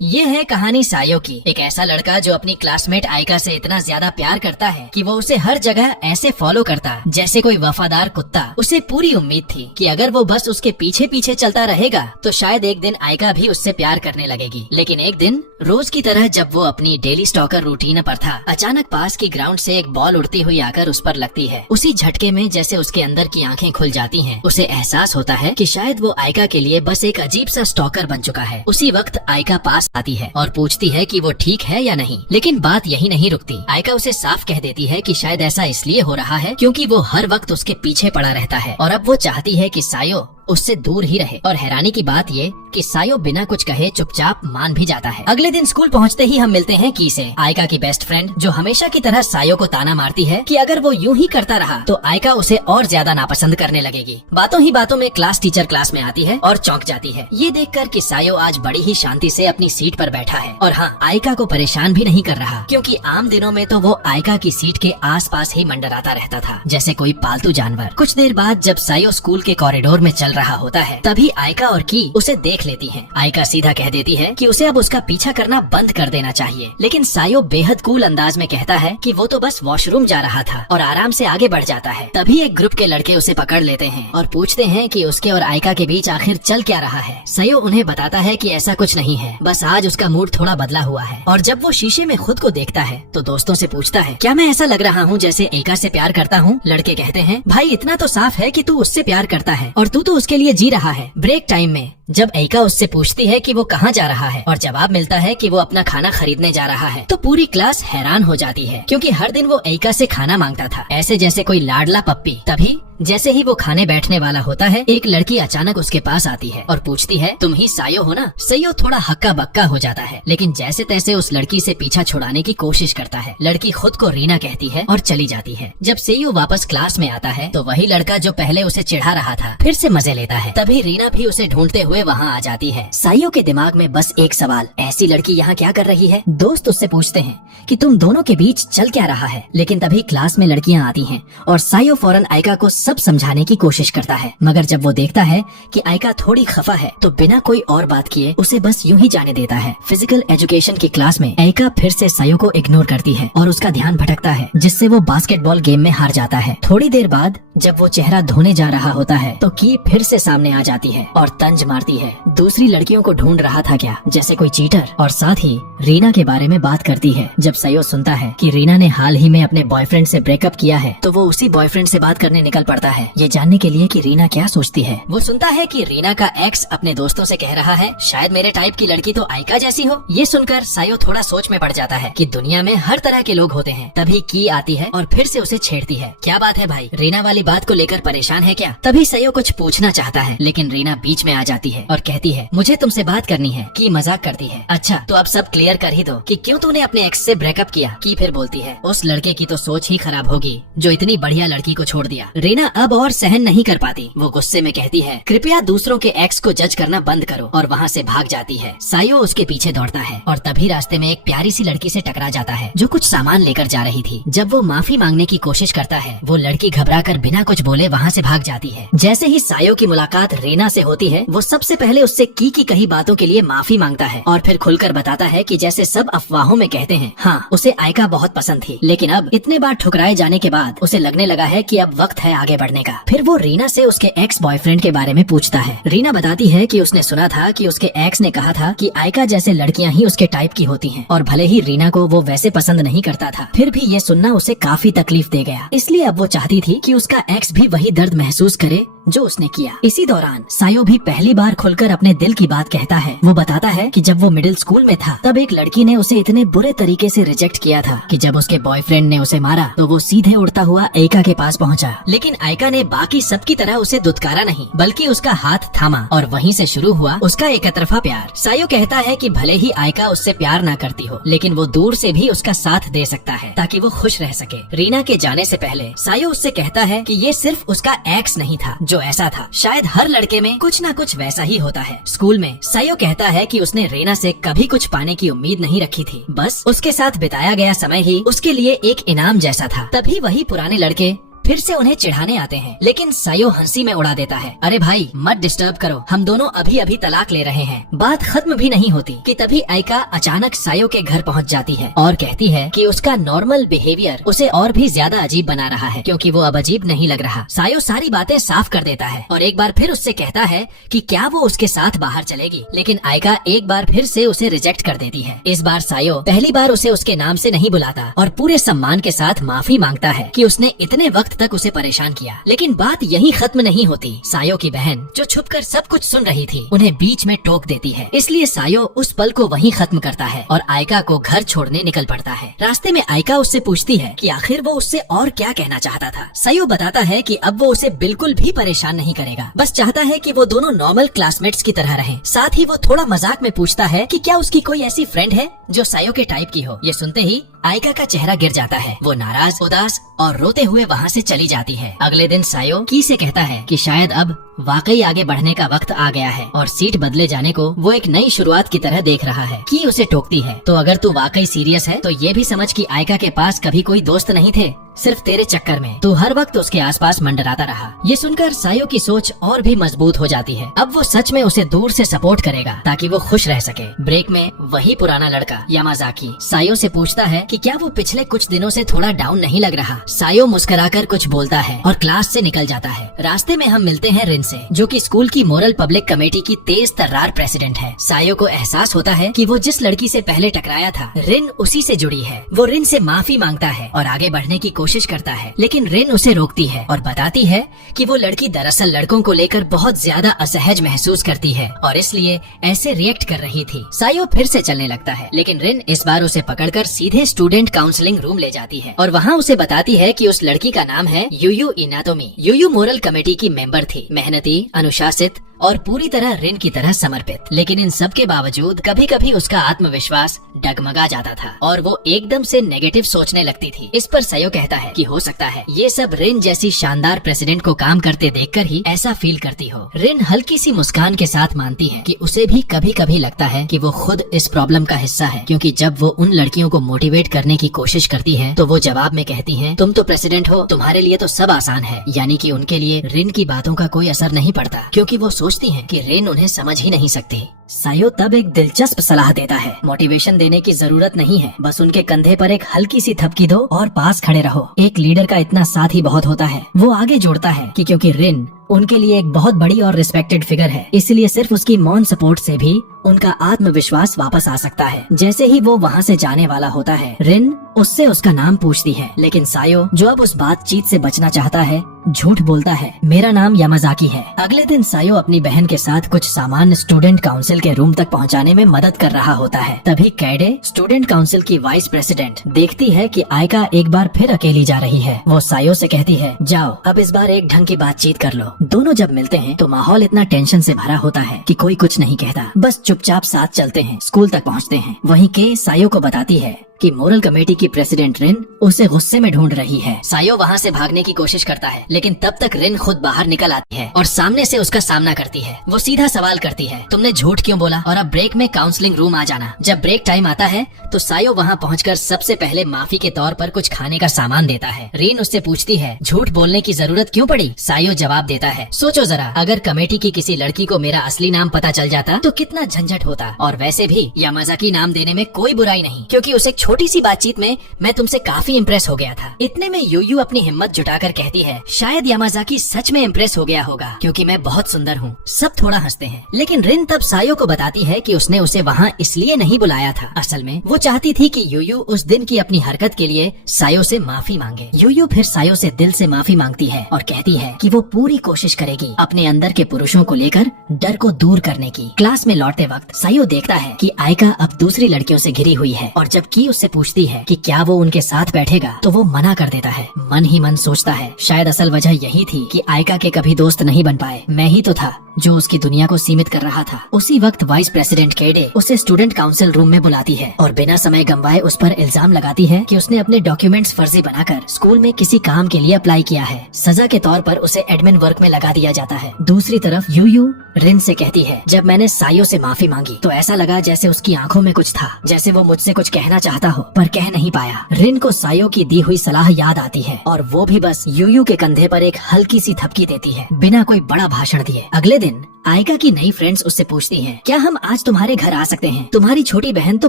ये है कहानी सायो की। एक ऐसा लड़का जो अपनी क्लासमेट आयका से इतना ज्यादा प्यार करता है कि वो उसे हर जगह ऐसे फॉलो करता जैसे कोई वफादार कुत्ता। उसे पूरी उम्मीद थी कि अगर वो बस उसके पीछे पीछे चलता रहेगा तो शायद एक दिन आयका भी उससे प्यार करने लगेगी। लेकिन एक दिन रोज की तरह जब वो अपनी डेली स्टॉकर रूटीन पर था, अचानक पास की ग्राउंड से एक बॉल उड़ती हुई आकर उस पर लगती है। उसी झटके में जैसे उसके अंदर की आंखें खुल जाती हैं। उसे एहसास होता है कि शायद वो आयका के लिए बस एक अजीब सा स्टॉकर बन चुका है। उसी वक्त आयका पास आती है और पूछती है कि वो ठीक है या नहीं। लेकिन बात यही नहीं रुकती। आयका उसे साफ कह देती है कि शायद ऐसा इसलिए हो रहा है क्योंकि वो हर वक्त उसके पीछे पड़ा रहता है और अब वो चाहती है कि सायो उससे दूर ही रहे। और हैरानी की बात ये कि सायो बिना कुछ कहे चुपचाप मान भी जाता है। अगले दिन स्कूल पहुंचते ही हम मिलते हैं की से, आयका की बेस्ट फ्रेंड, जो हमेशा की तरह सायो को ताना मारती है कि अगर वो यूं ही करता रहा तो आयका उसे और ज्यादा नापसंद करने लगेगी। बातों ही बातों में क्लास टीचर क्लास में आती है और चौंक जाती है ये देखकर कि सायो आज बड़ी ही शांति से अपनी सीट पर बैठा है और हाँ, आयका को परेशान भी नहीं कर रहा, क्योंकि आम दिनों में तो वो आयका की सीट के आसपास ही मंडराता रहता था जैसे कोई पालतू जानवर। कुछ देर बाद जब सायो स्कूल के कॉरिडोर में चल रहा होता है तभी आयका और की उसे देख लेती हैं। आयका सीधा कह देती है कि उसे अब उसका पीछा करना बंद कर देना चाहिए, लेकिन सायो बेहद कूल अंदाज में कहता है कि वो तो बस वॉशरूम जा रहा था और आराम से आगे बढ़ जाता है। तभी एक ग्रुप के लड़के उसे पकड़ लेते हैं और पूछते हैं कि उसके और आयका के बीच आखिर चल क्या रहा है। सायो उन्हें बताता है कि ऐसा कुछ नहीं है, बस आज उसका मूड थोड़ा बदला हुआ है। और जब वो शीशे में खुद को देखता है तो दोस्तों से पूछता है, क्या मैं ऐसा लग रहा हूँ जैसे आयका से प्यार करता हूँ? लड़के कहते हैं, भाई इतना तो साफ है कि तू उससे प्यार करता है और तू तो उसके लिए जी रहा है। ब्रेक टाइम में जब आयका उससे पूछती है कि वो कहाँ जा रहा है और जवाब मिलता है कि वो अपना खाना खरीदने जा रहा है, तो पूरी क्लास हैरान हो जाती है, क्योंकि हर दिन वो आयका से खाना मांगता था, ऐसे जैसे कोई लाडला पप्पी। तभी जैसे ही वो खाने बैठने वाला होता है, एक लड़की अचानक उसके पास आती है और पूछती है, तुम ही सायो हो ना? सायो थोड़ा हक्का बक्का हो जाता है, लेकिन जैसे तैसे उस लड़की से पीछा छुड़ाने की कोशिश करता है। लड़की खुद को रीना कहती है और चली जाती है। जब सायो वापस क्लास में आता है तो वही लड़का जो पहले उसे चिढ़ा रहा था फिर से मजे लेता है। तभी रीना भी उसे ढूंढते हुए वहाँ आ जाती है। सायो के दिमाग में बस एक सवाल, ऐसी लड़की यहाँ क्या कर रही है? दोस्त उससे पूछते हैं कि तुम दोनों के बीच चल क्या रहा है, लेकिन तभी क्लास में लड़कियाँ आती हैं और सायो फौरन आयका को सब समझाने की कोशिश करता है। मगर जब वो देखता है कि आयका थोड़ी खफा है तो बिना कोई और बात किए उसे बस यूं ही जाने देता है। फिजिकल एजुकेशन की क्लास में आयका फिर से सायो को इग्नोर करती है और उसका ध्यान भटकता है, जिससे वो बास्केटबॉल गेम में हार जाता है। थोड़ी देर बाद जब वो चेहरा धोने जा रहा होता है तो की फिर से सामने आ जाती है और तंज मारती है, दूसरी लड़कियों को ढूंढ रहा था क्या, जैसे कोई चीटर। और साथ ही रीना के बारे में बात करती है। जब सायो सुनता है कि रीना ने हाल ही में अपने बॉयफ्रेंड से ब्रेकअप किया है तो वो उसी बॉयफ्रेंड से बात करने निकल पड़ता है, ये जानने के लिए कि रीना क्या सोचती है। वो सुनता है कि रीना का एक्स अपने दोस्तों से कह रहा है, शायद मेरे टाइप की लड़की तो आयका जैसी हो। ये सुनकर सायो थोड़ा सोच में पड़ जाता है कि दुनिया में हर तरह के लोग होते हैं। तभी की आती है और फिर से उसे छेड़ती है, क्या बात है भाई, रीना वाली बात को लेकर परेशान है क्या? तभी सायो कुछ पूछना चाहता है, लेकिन रीना बीच में आ जाती है और कहती है, मुझे तुमसे बात करनी है। की मजाक करती है, अच्छा तो अब सब क्लियर कर ही दो कि क्यों तूने अपने एक्स से ब्रेकअप किया। की फिर बोलती है, उस लड़के की तो सोच ही खराब होगी जो इतनी बढ़िया लड़की को छोड़ दिया। रीना अब और सहन नहीं कर पाती, वो गुस्से में कहती है, कृपया दूसरों के एक्स को जज करना बंद करो, और वहाँ से भाग जाती है। सायो उसके पीछे दौड़ता है और तभी रास्ते में एक प्यारी सी लड़की से टकरा जाता है जो कुछ सामान लेकर जा रही थी। जब वो माफी मांगने की कोशिश करता है, वो लड़की घबराकर बिना कुछ बोले वहाँ से भाग जाती है। जैसे ही सायो की मुलाकात रीना से होती है, वो सबसे पहले उससे की कही बातों के लिए माफी मांगता है और फिर खुलकर बताता है कि जैसे सब अफवाहों में कहते हैं, हाँ उसे आयका बहुत पसंद थी, लेकिन अब इतने बार ठुकराए जाने के बाद उसे लगने लगा है कि अब वक्त है आगे बढ़ने का। फिर वो रीना से उसके एक्स बॉयफ्रेंड के बारे में पूछता है। रीना बताती है कि उसने सुना था कि उसके एक्स ने कहा था कि आयका जैसे लड़कियां ही उसके टाइप की होती हैं, और भले ही रीना को वो वैसे पसंद नहीं करता था, फिर भी ये सुनना उसे काफी तकलीफ दे गया। इसलिए अब वो चाहती थी कि उसका एक्स भी वही दर्द महसूस करे जो उसने किया। इसी दौरान सायो भी पहली बार खुलकर अपने दिल की बात कहता है। वो बताता है कि जब वो मिडिल स्कूल में था तब एक लड़की ने उसे इतने बुरे तरीके से रिजेक्ट किया था कि जब उसके बॉयफ्रेंड ने उसे मारा तो वो सीधे उड़ता हुआ आयका के पास पहुंचा। लेकिन आयका ने बाकी सबकी तरह उसे दुत्कारा नहीं, बल्कि उसका हाथ थामा और वहीं से शुरू हुआ उसका एकतरफा प्यार। सायो कहता है कि भले ही आयका उससे प्यार ना करती हो, लेकिन वो दूर से भी उसका साथ दे सकता है ताकि वो खुश रह सके। रीना के जाने से पहले सायो उससे कहता है कि ये सिर्फ उसका एक्स नहीं था जो ऐसा था, शायद हर लड़के में कुछ ना कुछ वैसा ही होता है। स्कूल में सायो कहता है कि उसने रीना से कभी कुछ पाने की उम्मीद नहीं रखी थी, बस उसके साथ बिताया गया समय ही उसके लिए एक इनाम जैसा था। तभी वही पुराने लड़के फिर से उन्हें चिढ़ाने आते हैं, लेकिन सायो हंसी में उड़ा देता है। अरे भाई मत डिस्टर्ब करो, हम दोनों अभी अभी तलाक ले रहे हैं। बात खत्म भी नहीं होती कि तभी आयका अचानक सायो के घर पहुंच जाती है और कहती है कि उसका नॉर्मल बिहेवियर उसे और भी ज्यादा अजीब बना रहा है, क्योंकि वो अब अजीब नहीं लग रहा। सायो सारी बातें साफ कर देता है और एक बार फिर उससे कहता है कि क्या वो उसके साथ बाहर चलेगी, लेकिन आयका एक बार फिर से उसे रिजेक्ट कर देती है। इस बार सायो पहली बार उसे उसके नाम से नहीं बुलाता और पूरे सम्मान के साथ माफी मांगता है कि उसने इतने वक्त तक उसे परेशान किया। लेकिन बात यहीं खत्म नहीं होती। सायो की बहन जो छुपकर सब कुछ सुन रही थी उन्हें बीच में टोक देती है, इसलिए सायो उस पल को वहीं खत्म करता है और आयका को घर छोड़ने निकल पड़ता है। रास्ते में आयका उससे पूछती है कि आखिर वो उससे और क्या कहना चाहता था। सायो बताता है कि अब वो उसे बिल्कुल भी परेशान नहीं करेगा, बस चाहता है कि वो दोनों नॉर्मल क्लासमेट्स की तरह रहें। साथ ही वो थोड़ा मजाक में पूछता है कि क्या उसकी कोई ऐसी फ्रेंड है जो सायो के टाइप की हो। ये सुनते ही आयका का चेहरा गिर जाता है। वो नाराज, उदास और रोते हुए वहाँ से चली जाती है। अगले दिन सायो की से कहता है कि शायद अब वाकई आगे बढ़ने का वक्त आ गया है और सीट बदले जाने को वो एक नई शुरुआत की तरह देख रहा है। की उसे टोकती है, तो अगर तू वाकई सीरियस है तो ये भी समझ कि आयका के पास कभी कोई दोस्त नहीं थे, सिर्फ तेरे चक्कर में तू हर वक्त उसके आसपास मंडराता रहा। ये सुनकर सायो की सोच और भी मजबूत हो जाती है। अब वो सच में उसे दूर से सपोर्ट करेगा ताकि वो खुश रह सके। ब्रेक में वही पुराना लड़का यामाजाकी सायो से पूछता है कि क्या वो पिछले कुछ दिनों से थोड़ा डाउन नहीं लग रहा। सायो मुस्कुराकर कुछ बोलता है और क्लास से निकल जाता है। रास्ते में हम मिलते हैं रिन से, जो कि स्कूल की मोरल पब्लिक कमेटी की तेज तर्रार प्रेसिडेंट है। सायो को एहसास होता है कि वो जिस लड़की से पहले टकराया था रिन उसी से जुड़ी है। वो रिन से माफी मांगता है और आगे बढ़ने की कोशिश करता है, लेकिन रिन उसे रोकती है और बताती है कि वो लड़की दरअसल लड़कों को लेकर बहुत ज्यादा असहज महसूस करती है और इसलिए ऐसे रिएक्ट कर रही थी। सायो फिर से चलने लगता है, लेकिन रिन इस बार उसे पकड़कर सीधे स्टूडेंट काउंसलिंग रूम ले जाती है और वहाँ उसे बताती है कि उस लड़की का नाम है यूयू इनातोमी। यूयू मोरल कमेटी की मेंबर थी, मेहनती, अनुशासित और पूरी तरह रिन की तरह समर्पित। लेकिन इन सब के बावजूद कभी कभी उसका आत्मविश्वास डगमगा जाता था और वो एकदम से नेगेटिव सोचने लगती थी। इस पर सायो कहता है कि हो सकता है ये सब रिन जैसी शानदार प्रेसिडेंट को काम करते देखकर ही ऐसा फील करती हो। रिन हल्की सी मुस्कान के साथ मानती है कि उसे भी कभी कभी लगता है कि वो खुद इस प्रॉब्लम का हिस्सा है, क्योंकि जब वो उन लड़कियों को मोटिवेट करने की कोशिश करती है तो वो जवाब में कहती है, तुम तो प्रेसिडेंट हो, तुम्हारे लिए तो सब आसान है। यानी कि उनके लिए रिन की बातों का कोई असर नहीं पड़ता, क्योंकि वो सोचती हैं कि रिन उन्हें समझ ही नहीं सकती। सायो तब एक दिलचस्प सलाह देता है, मोटिवेशन देने की जरूरत नहीं है, बस उनके कंधे पर एक हल्की सी थपकी दो और पास खड़े रहो। एक लीडर का इतना साथ ही बहुत होता है। वो आगे जोड़ता है कि क्योंकि रिन उनके लिए एक बहुत बड़ी और रिस्पेक्टेड फिगर है, इसलिए सिर्फ उसकी मौन सपोर्ट से भी उनका आत्मविश्वास वापस आ सकता है। जैसे ही वो वहाँ से जाने वाला होता है, रिन उससे उसका नाम पूछती है, लेकिन सायो जो अब उस बातचीत से बचना चाहता है झूठ बोलता है, मेरा नाम यामाजाकी है। अगले दिन सायो अपनी बहन के साथ कुछ सामान स्टूडेंट काउंसिल के रूम तक पहुंचाने में मदद कर रहा होता है। तभी कैडे, स्टूडेंट काउंसिल की वाइस प्रेसिडेंट, देखती है कि आयका एक बार फिर अकेली जा रही है। वो सायो से कहती है, जाओ अब इस बार एक ढंग की बातचीत कर लो। दोनों जब मिलते हैं तो माहौल इतना टेंशन से भरा होता है कि कोई कुछ नहीं कहता, बस चुपचाप साथ चलते हैं। स्कूल तक पहुँचते हैं। वहीं के सायो को बताती है कि मोरल कमेटी की प्रेसिडेंट रिन उसे गुस्से में ढूंढ रही है। सायो वहाँ से भागने की कोशिश करता है, लेकिन तब तक रिन खुद बाहर निकल आती है और सामने से उसका सामना करती है। वो सीधा सवाल करती है, तुमने झूठ क्यों बोला और अब ब्रेक में काउंसलिंग रूम आ जाना। जब ब्रेक टाइम आता है तो सायो वहाँ पहुँचकर सबसे पहले माफी के तौर पर कुछ खाने का सामान देता है। रिन उससे पूछती है, झूठ बोलने की जरूरत क्यों पड़ी। सायो जवाब देता है, सोचो जरा, अगर कमेटी की किसी लड़की को मेरा असली नाम पता चल जाता तो कितना झंझट होता। और वैसे भी यामाजाकी नाम देने में कोई बुराई नहीं, क्योंकि उसे एक छोटी सी बातचीत में मैं तुमसे काफी इम्प्रेस हो गया था। इतने में यूयू अपनी हिम्मत जुटाकर कहती है, शायद यामाजाकी सच में इम्प्रेस हो गया होगा क्योंकि मैं बहुत सुंदर हूँ। सब थोड़ा हंसते हैं, लेकिन रिन तब सायो को बताती है कि उसने उसे वहाँ इसलिए नहीं बुलाया था। असल में वो चाहती थी कि यूयू उस दिन की अपनी हरकत के लिए सायो से माफी मांगे। यूयू फिर सायो से दिल से माफी मांगती है और कहती है कि वो पूरी कोशिश करेगी अपने अंदर के पुरुषों को लेकर डर को दूर करने की। क्लास में लौटते वक्त सायो देखता है कि आयका अब दूसरी लड़कियों से घिरी हुई है और जब की उससे पूछती है कि क्या वो उनके साथ बैठेगा तो वो मना कर देता है। मन ही मन सोचता है, शायद असल वजह यही थी कि आयका के कभी दोस्त नहीं बन पाए। मैं ही तो था जो उसकी दुनिया को सीमित कर रहा था। उसी वक्त वाइस प्रेसिडेंट केडे उसे स्टूडेंट काउंसिल रूम में बुलाती है और बिना समय गंवाए उस पर इल्जाम लगाती है कि उसने अपने डॉक्यूमेंट्स फर्जी बनाकर स्कूल में किसी काम के लिए अप्लाई किया है। सजा के तौर पर उसे एडमिन वर्क में लगा दिया जाता है। दूसरी तरफ यूयू रिन से कहती है, जब मैंने सायो से माफी मांगी तो ऐसा लगा जैसे उसकी आंखों में कुछ था, जैसे वो मुझसे कुछ कहना चाहता सकता हो पर कह नहीं पाया। रिन को सायो की दी हुई सलाह याद आती है और वो भी बस यूयू के कंधे पर एक हल्की सी थपकी देती है बिना कोई बड़ा भाषण दिए। अगले दिन आयका की नई फ्रेंड्स उससे पूछती हैं, क्या हम आज तुम्हारे घर आ सकते हैं? तुम्हारी छोटी बहन तो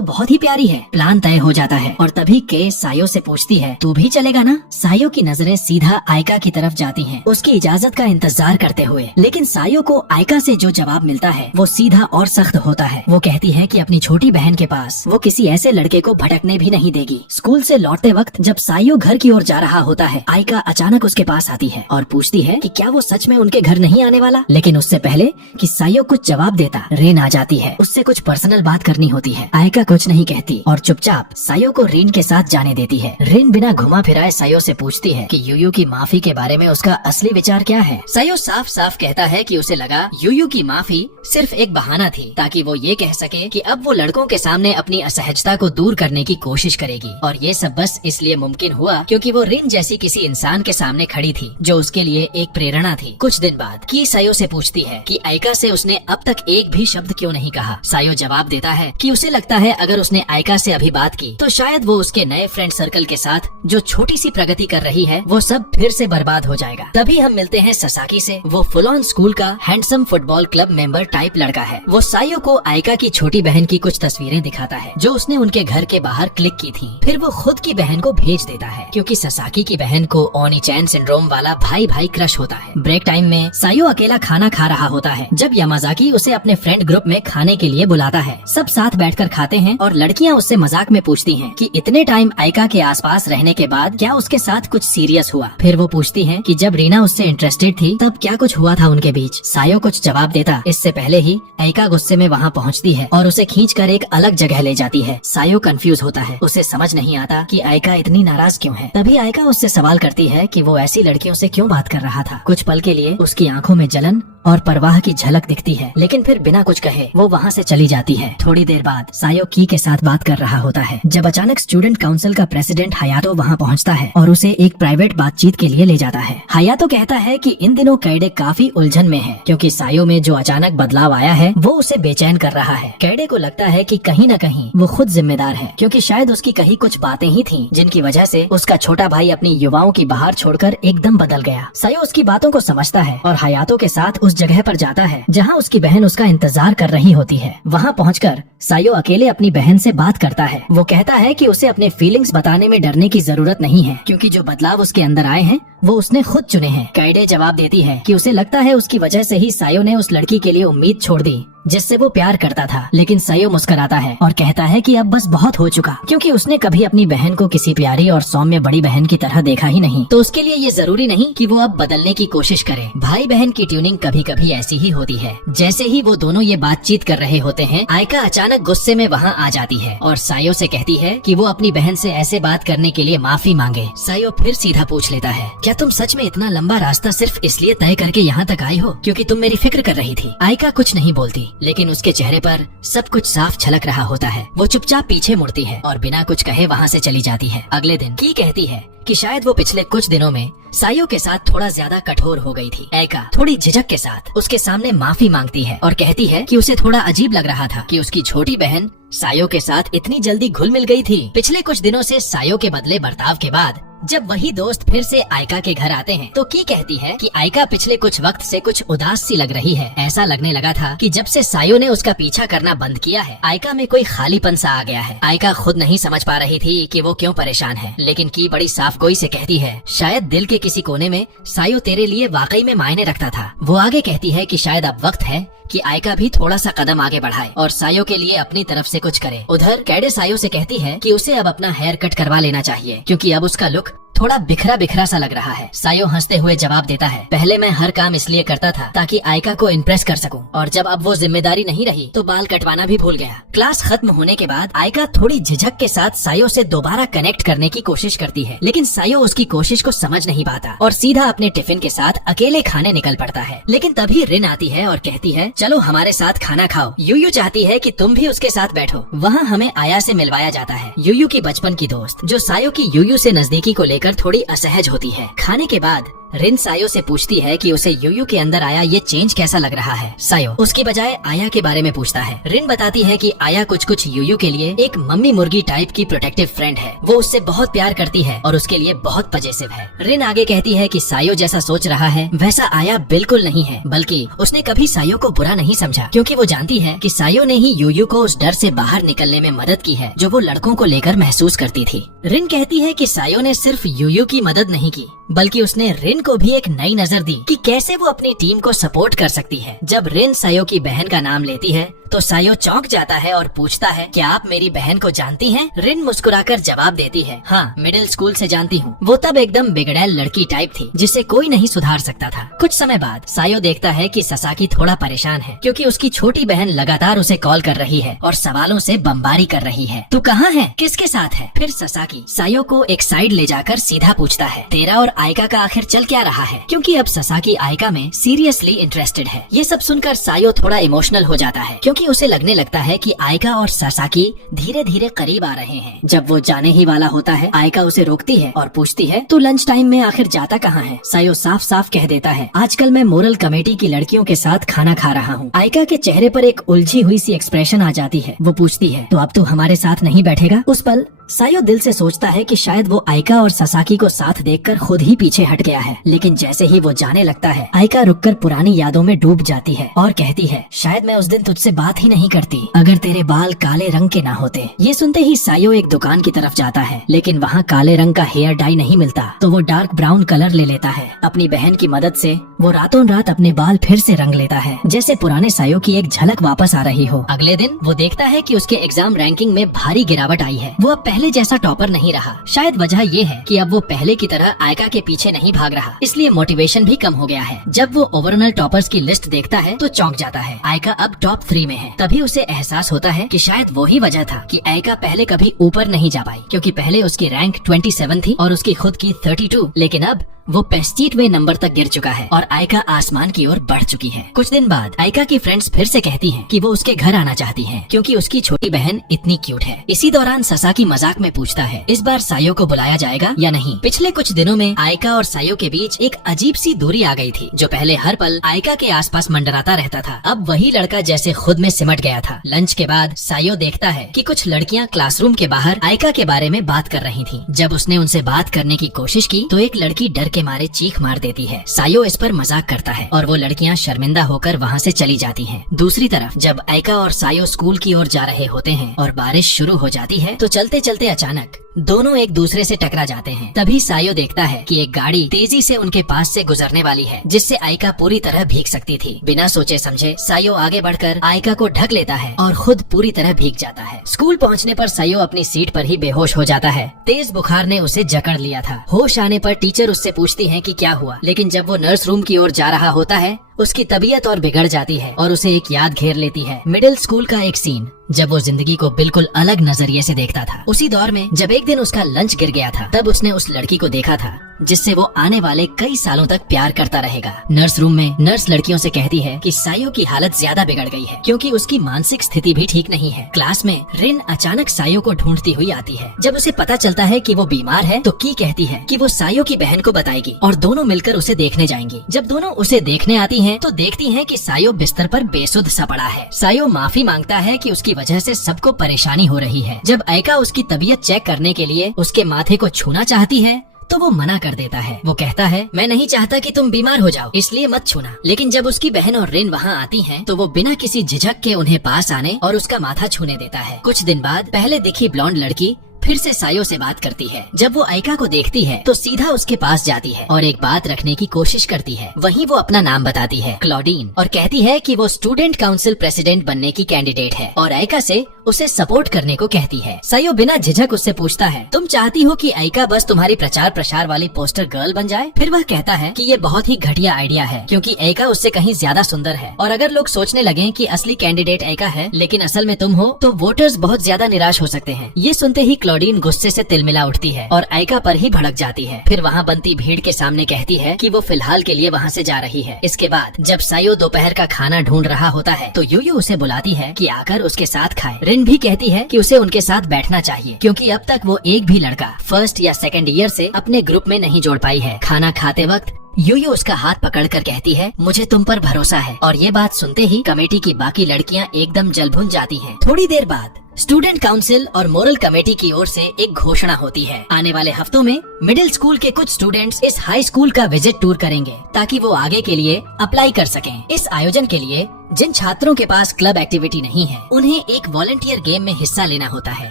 बहुत ही प्यारी है। प्लान तय हो जाता है और तभी के सायो से पूछती है, तू भी चलेगा ना? सायो की नजरें सीधा आयका की तरफ जाती हैं, उसकी इजाजत का इंतजार करते हुए। लेकिन सायो को आयका से जो जवाब मिलता है वो सीधा और सख्त होता है। वो कहती है कि अपनी छोटी बहन के पास वो किसी ऐसे लड़के को भटकने भी नहीं देगी। स्कूल से लौटते वक्त जब सायो घर की ओर जा रहा होता है, आयका अचानक उसके पास आती है और पूछती है कि क्या वो सच में उनके घर नहीं आने वाला। लेकिन उससे पहले कि सायो कुछ जवाब देता, रिन आ जाती है। उससे कुछ पर्सनल बात करनी होती है। आयका कुछ नहीं कहती और चुपचाप सायो को रिन के साथ जाने देती है। रिन बिना घुमा फिराए सायो से पूछती है कि यूयू की माफी के बारे में उसका असली विचार क्या है। सायो साफ साफ कहता है कि उसे लगा यूयू की माफी सिर्फ एक बहाना थी ताकि वो ये कह सके कि अब वो लड़कों के सामने अपनी असहजता को दूर करने की कोशिश करेगी। और ये सब बस इसलिए मुमकिन हुआ क्योंकि वो रिन जैसी किसी इंसान के सामने खड़ी थी जो उसके लिए एक प्रेरणा थी। कुछ दिन बाद की सायो से पूछती है कि आयका से उसने अब तक एक भी शब्द क्यों नहीं कहा। सायो जवाब देता है कि उसे लगता है अगर उसने आयका से अभी बात की तो शायद वो उसके नए फ्रेंड सर्कल के साथ जो छोटी सी प्रगति कर रही है वो सब फिर से बर्बाद हो जाएगा। तभी हम मिलते हैं ससाकी से। वो फुल ऑन स्कूल का handsome football club member type लड़का है। वो सायो को आयका की छोटी बहन की कुछ तस्वीरें दिखाता है जो उसने उनके घर के बाहर क्लिक की थी। फिर वो खुद की बहन को भेज देता है क्योंकि ससाकी की बहन को ओनी-चैन सिंड्रोम वाला भाई भाई क्रश होता है। ब्रेक टाइम में सायो अकेला खाना खा रहा होता है जब यामाजाकी उसे अपने फ्रेंड ग्रुप में खाने के लिए बुलाता है। सब साथ बैठकर खाते हैं और लड़कियां उससे मजाक में पूछती हैं कि इतने टाइम आयका के आसपास रहने के बाद क्या उसके साथ कुछ सीरियस हुआ। फिर वो पूछती हैं कि जब रीना उससे इंटरेस्टेड थी तब क्या कुछ हुआ था उनके बीच। सायो कुछ जवाब देता इससे पहले ही आयका गुस्से में वहाँ पहुँचती है और उसे खींचकर एक अलग जगह ले जाती है। सायो कंफ्यूज होता है, उसे समझ नहीं आता कि आयका इतनी नाराज क्यों है। तभी आयका उससे सवाल करती है कि वो ऐसी लड़कियों से क्यों बात कर रहा था। कुछ पल के लिए उसकी आंखों में जलन और परवाह की झलक दिखती है लेकिन फिर बिना कुछ कहे वो वहाँ से चली जाती है। थोड़ी देर बाद सायो की के साथ बात कर रहा होता है जब अचानक स्टूडेंट काउंसिल का प्रेसिडेंट हयातो वहाँ पहुँचता है और उसे एक प्राइवेट बातचीत के लिए ले जाता है। हयातो कहता है कि इन दिनों कैडे काफी उलझन में है क्योंकि सायो में जो अचानक बदलाव आया है वो उसे बेचैन कर रहा है। कैडे को लगता है कि कहीं न कहीं वो खुद जिम्मेदार है क्योंकि शायद उसकी कही कुछ बातें ही थी जिनकी वजह से उसका छोटा भाई अपनी युवाओं की बहार छोड़कर एकदम बदल गया। सायो उसकी बातों को समझता है और हयातो के साथ उस जगह पर जाता है जहाँ उसकी बहन उसका इंतजार कर रही होती है। वहाँ पहुँचकर सायो अकेले अपनी बहन से बात करता है। वो कहता है कि उसे अपने फीलिंग्स बताने में डरने की जरूरत नहीं है क्योंकि जो बदलाव उसके अंदर आए हैं वो उसने खुद चुने हैं। कैडे जवाब देती है कि उसे लगता है उसकी वजह से ही सायो ने उस लड़की के लिए उम्मीद छोड़ दी जिससे वो प्यार करता था। लेकिन सायो मुस्कुराता है और कहता है कि अब बस बहुत हो चुका क्योंकि उसने कभी अपनी बहन को किसी प्यारी और सौम्य बड़ी बहन की तरह देखा ही नहीं, तो उसके लिए ये जरूरी नहीं कि वो अब बदलने की कोशिश करे। भाई बहन की ट्यूनिंग कभी कभी ऐसी ही होती है। जैसे ही वो दोनों ये बातचीत कर रहे होते हैं आयका अचानक गुस्से में वहाँ आ जाती है और सायो से कहती है कि वो अपनी बहन से ऐसे बात करने के लिए माफी मांगे। सायो फिर सीधा पूछ लेता है, क्या तुम सच में इतना लंबा रास्ता सिर्फ इसलिए तय करके यहाँ तक आई हो क्योंकि तुम मेरी फिक्र कर रही थी? आयका कुछ नहीं बोलती लेकिन उसके चेहरे पर सब कुछ साफ झलक रहा होता है। वो चुपचाप पीछे मुड़ती है और बिना कुछ कहे वहाँ से चली जाती है। अगले दिन की कहती है कि शायद वो पिछले कुछ दिनों में सायो के साथ थोड़ा ज्यादा कठोर हो गई थी। आयका थोड़ी झिझक के साथ उसके सामने माफी मांगती है और कहती है कि उसे थोड़ा अजीब लग रहा था कि उसकी छोटी बहन सायो के साथ इतनी जल्दी घुल मिल गई थी। पिछले कुछ दिनों से सायो के बदले बर्ताव के बाद जब वही दोस्त फिर से आयका के घर आते हैं तो की कहती है कि आयका पिछले कुछ वक्त से कुछ उदास सी लग रही है। ऐसा लगने लगा था कि जब से सायो ने उसका पीछा करना बंद किया है आयका में कोई खालीपन सा आ गया है। आयका खुद नहीं समझ पा रही थी कि वो क्यों परेशान है लेकिन की बड़ी साफ गोई से कहती है, शायद दिल के किसी कोने में सायो तेरे लिए वाकई में मायने रखता था। वो आगे कहती है कि शायद अब वक्त है कि आयका भी थोड़ा सा कदम आगे बढ़ाए और सायो के लिए अपनी तरफ से कुछ करे। उधर कैडे सायो से कहती है कि उसे अब अपना हेयर कट करवा लेना चाहिए क्योंकि अब उसका लुक थोड़ा बिखरा बिखरा सा लग रहा है। सायो हंसते हुए जवाब देता है, पहले मैं हर काम इसलिए करता था ताकि आयका को इम्प्रेस कर सकूं और जब अब वो जिम्मेदारी नहीं रही तो बाल कटवाना भी भूल गया। क्लास खत्म होने के बाद आयका थोड़ी झिझक के साथ सायो से दोबारा कनेक्ट करने की कोशिश करती है लेकिन सायो उसकी कोशिश को समझ नहीं पाता और सीधा अपने टिफिन के साथ अकेले खाने निकल पड़ता है। लेकिन तभी रिन आती है और कहती है, चलो हमारे साथ खाना खाओ। यूयू चाहती है कि तुम भी उसके साथ बैठो। वहाँ हमें आया से मिलवाया जाता है, यूयू की बचपन की दोस्त जो सायो की यूयू से नजदीकी को लेकर देखकर थोड़ी असहज होती है। खाने के बाद रिन सायो से पूछती है कि उसे यूयू के अंदर आया ये चेंज कैसा लग रहा है। सायो उसकी बजाय आया के बारे में पूछता है। रिन बताती है कि आया कुछ यूयू के लिए एक मम्मी मुर्गी टाइप की प्रोटेक्टिव फ्रेंड है। वो उससे बहुत प्यार करती है और उसके लिए बहुत पजेसिव है। रिन आगे कहती है कि सायो जैसा सोच रहा है वैसा आया बिल्कुल नहीं है, बल्कि उसने कभी सायो को बुरा नहीं समझा, क्योंकि वो जानती है कि सायो ने ही यूयू को उस डर से बाहर निकलने में मदद की है जो वो लड़कों को लेकर महसूस करती थी। रिन कहती है कि सायो ने सिर्फ यूयू की मदद नहीं की, बल्कि उसने रिन को भी एक नई नजर दी कि कैसे वो अपनी टीम को सपोर्ट कर सकती है। जब रिन सायो की बहन का नाम लेती है तो सायो चौंक जाता है और पूछता है, क्या आप मेरी बहन को जानती हैं? रिन मुस्कुराकर जवाब देती है, हाँ, मिडिल स्कूल से जानती हूँ। वो तब एकदम बिगड़ैल लड़की टाइप थी जिसे कोई नहीं सुधार सकता था। कुछ समय बाद सायो देखता है कि ससाकी थोड़ा परेशान है, क्योंकि उसकी छोटी बहन लगातार उसे कॉल कर रही है और सवालों से बमबारी कर रही है। तू कहाँ है? किसके साथ है? फिर ससाकी सायो को एक साइड ले जाकर सीधा पूछता है, तेरा और आयका का आखिर चल क्या रहा है? क्योंकि अब ससाकी आयका में सीरियसली इंटरेस्टेड है। ये सब सुनकर सायो थोड़ा इमोशनल हो जाता है, क्योंकि उसे लगने लगता है कि आयका और ससाकी धीरे धीरे करीब आ रहे हैं। जब वो जाने ही वाला होता है, आयका उसे रोकती है और पूछती है, तू लंच टाइम में आखिर जाता कहाँ है? सायो साफ साफ कह देता है, आजकल मैं मोरल कमेटी की लड़कियों के साथ खाना खा रहा हूँ। आयका के चेहरे पर एक उलझी हुई सी एक्सप्रेशन आ जाती है। वो पूछती है, तो अब तू हमारे साथ नहीं बैठेगा? उस पल सायो दिल से सोचता है कि शायद वो आयका और ससाकी को साथ देखकर खुद ही पीछे हट गया है, लेकिन जैसे ही वो जाने लगता है, आयका रुककर पुरानी यादों में डूब जाती है और कहती है, शायद मैं उस दिन तुझसे बात ही नहीं करती अगर तेरे बाल काले रंग के ना होते। ये सुनते ही सायो एक दुकान की तरफ जाता है, लेकिन वहाँ काले रंग का हेयर डाई नहीं मिलता, तो वो डार्क ब्राउन कलर ले लेता है। अपनी बहन की मदद से वो रातों रात अपने बाल फिर से रंग लेता है, जैसे पुराने सायो की एक झलक वापस आ रही हो। अगले दिन वो देखता है कि उसके एग्जाम रैंकिंग में भारी गिरावट आई है। वो अब पहले जैसा टॉपर नहीं रहा। शायद वजह ये है कि अब वो पहले की तरह आयका के पीछे नहीं भाग रहा, इसलिए मोटिवेशन भी कम हो गया है। जब वो ओवरऑल टॉपर्स की लिस्ट देखता है तो चौंक जाता है। आयका अब टॉप 3 में है। तभी उसे एहसास होता है कि शायद वही वजह था कि आयका पहले कभी ऊपर नहीं जा पाई, क्योंकि पहले उसकी रैंक 27 थी और उसकी खुद की 32, लेकिन अब वो पेस्टीटवे नंबर तक गिर चुका है और आयका आसमान की ओर बढ़ चुकी है। कुछ दिन बाद आयका की फ्रेंड्स फिर से कहती हैं कि वो उसके घर आना चाहती हैं, क्योंकि उसकी छोटी बहन इतनी क्यूट है। इसी दौरान ससाकी मजाक में पूछता है, इस बार सायो को बुलाया जाएगा या नहीं? पिछले कुछ दिनों में आयका और सायो के बीच एक अजीब सी दूरी आ गई थी। जो पहले हर पल आयका के आसपास मंडराता रहता था, अब वही लड़का जैसे खुद में सिमट गया था। लंच के बाद सायो देखता है कि कुछ लड़कियां क्लासरूम के बाहर आयका के बारे में बात कर रही थी। जब उसने उनसे बात करने की कोशिश की तो एक लड़की डर के मारे चीख मार देती है। सायो इस पर मजाक करता है और वो लड़कियां शर्मिंदा होकर वहाँ से चली जाती हैं। दूसरी तरफ जब आयका और सायो स्कूल की ओर जा रहे होते हैं और बारिश शुरू हो जाती है तो चलते चलते अचानक दोनों एक दूसरे से टकरा जाते हैं। तभी सायो देखता है कि एक गाड़ी तेजी से उनके पास से गुजरने वाली है, जिससे आयका पूरी तरह भीग सकती थी। बिना सोचे समझे सायो आगे बढ़कर आयका को ढक लेता है और खुद पूरी तरह भीग जाता है। स्कूल पहुंचने पर सायो अपनी सीट पर ही बेहोश हो जाता है। तेज बुखार ने उसे जकड़ लिया था। होश आने पर टीचर उससे पूछती है कि क्या हुआ, लेकिन जब वो नर्स रूम की ओर जा रहा होता है उसकी तबीयत और बिगड़ जाती है और उसे एक याद घेर लेती है। मिडिल स्कूल का एक सीन जब वो जिंदगी को बिल्कुल अलग नजरिए से देखता था। उसी दौर में जब एक दिन उसका लंच गिर गया था, तब उसने उस लड़की को देखा था जिससे वो आने वाले कई सालों तक प्यार करता रहेगा। नर्स रूम में नर्स लड़कियों से कहती है कि सायो की हालत ज्यादा बिगड़ गई है, क्योंकि उसकी मानसिक स्थिति भी ठीक नहीं है। क्लास में रिन अचानक सायो को ढूंढती हुई आती है। जब उसे पता चलता है कि वो बीमार है तो की कहती है कि वो सायो की बहन को बताएगी और दोनों मिलकर उसे देखने जाएंगी। जब दोनों उसे देखने आती हैं तो देखती हैं कि सायो बिस्तर पर बेसुध सा पड़ा है। सायो माफी मांगता है कि उसकी वजह से सबको परेशानी हो रही है। जब आयका उसकी तबीयत चेक करने के लिए उसके माथे को छूना चाहती है तो वो मना कर देता है। वो कहता है, मैं नहीं चाहता कि तुम बीमार हो जाओ, इसलिए मत छूना। लेकिन जब उसकी बहन और रिन वहाँ आती हैं, तो वो बिना किसी झिझक के उन्हें पास आने और उसका माथा छूने देता है। कुछ दिन बाद पहले दिखी ब्लॉन्ड लड़की फिर से सायो से बात करती है। जब वो आयका को देखती है तो सीधा उसके पास जाती है और एक बात रखने की कोशिश करती है। वहीं वो अपना नाम बताती है, क्लॉडीन, और कहती है कि वो स्टूडेंट काउंसिल प्रेसिडेंट बनने की कैंडिडेट है और आयका से उसे सपोर्ट करने को कहती है। सायो बिना झिझक उससे पूछता है, तुम चाहती हो कि आयका बस तुम्हारी प्रचार प्रसार वाली पोस्टर गर्ल बन जाए? फिर वह कहता है कि ये बहुत ही घटिया आइडिया है, क्योंकि आयका उससे कहीं ज्यादा सुंदर है और अगर लोग सोचने लगे कि असली कैंडिडेट आयका है लेकिन असल में तुम हो, तो वोटर्स बहुत ज्यादा निराश हो सकते हैं। ये सुनते ही क्लॉडीन क्लॉडीन गुस्से से तिलमिला उठती है और आइका पर ही भड़क जाती है। फिर वहाँ बनती भीड़ के सामने कहती है कि वो फिलहाल के लिए वहाँ से जा रही है। इसके बाद जब सायो दोपहर का खाना ढूंढ रहा होता है तो यूयू उसे बुलाती है कि आकर उसके साथ खाए। रिन भी कहती है कि उसे उनके साथ बैठना चाहिए क्योंकि अब तक वो एक भी लड़का फर्स्ट या सेकंड ईयर से अपने ग्रुप में नहीं जोड़ पाई है। खाना खाते वक्त यूयू उसका हाथ पकड़कर कहती है, मुझे तुम पर भरोसा है। और ये बात सुनते ही कमेटी की बाकी लड़कियां एकदम जलभुन जाती हैं। थोड़ी देर बाद स्टूडेंट काउंसिल और मोरल कमेटी की ओर से एक घोषणा होती है। आने वाले हफ्तों में मिडिल स्कूल के कुछ स्टूडेंट्स इस हाई स्कूल का विजिट टूर करेंगे ताकि वो आगे के लिए अप्लाई कर सकें। इस आयोजन के लिए जिन छात्रों के पास क्लब एक्टिविटी नहीं है उन्हें एक वॉलंटियर गेम में हिस्सा लेना होता है